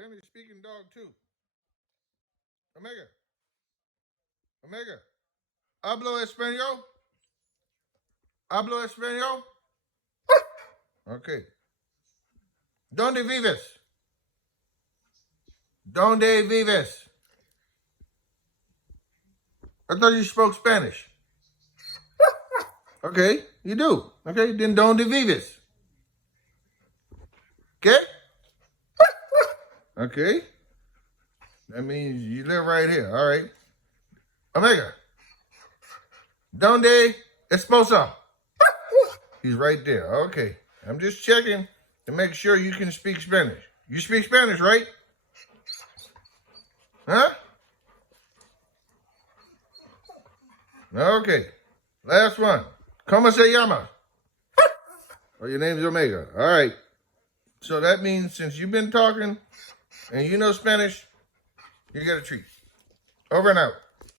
Spanish speaking dog too. Omega. Omega. Hablo español? Hablo español? Okay. ¿Dónde vives? ¿Dónde vives? I thought you spoke Spanish. Okay, you do. Okay, then ¿dónde vives? ¿Qué? Okay. That means you live right here. All right. Omega. ¿Dónde esposa? He's right there. Okay. I'm just checking to make sure you can speak Spanish. You speak Spanish, right? Huh? Okay. Last one. ¿Cómo se llama? Oh, your name's Omega. All right. So that means since you've been talking and you know Spanish, you get a treat. Over and out.